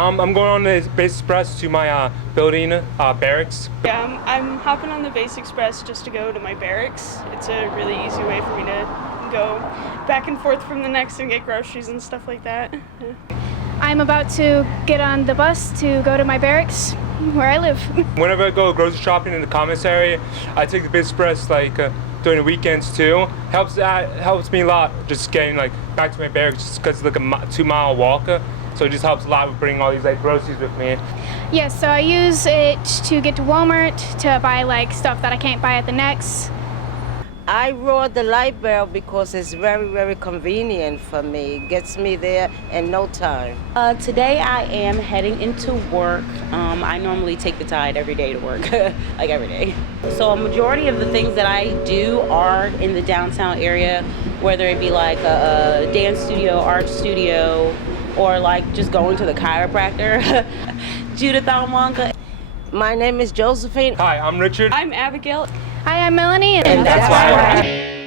I'm going on the Base Express to my building, barracks. Yeah, I'm hopping on the Base Express just to go to my barracks. It's a really easy way for me to go back and forth from the next and get groceries and stuff like that. I'm about to get on the bus to go to my barracks where I live. Whenever I go grocery shopping in the commissary, I take the Base Express during the weekends too. Helps me a lot just getting back to my barracks just because it's a 2-mile walk. So it just helps a lot with bringing all these groceries with me. Yes, so I use it to get to Walmart to buy stuff that I can't buy at the next. I rode the light rail because it's very, very convenient for me. It gets me there in no time. Today I am heading into work. I normally take the Tide every day to work, every day. So a majority of the things that I do are in the downtown area, whether it be a dance studio, art studio, or just going to the chiropractor. Judith Almonca. My name is Josephine. Hi, I'm Richard. I'm Abigail. Hi, I'm Melanie. And that's why.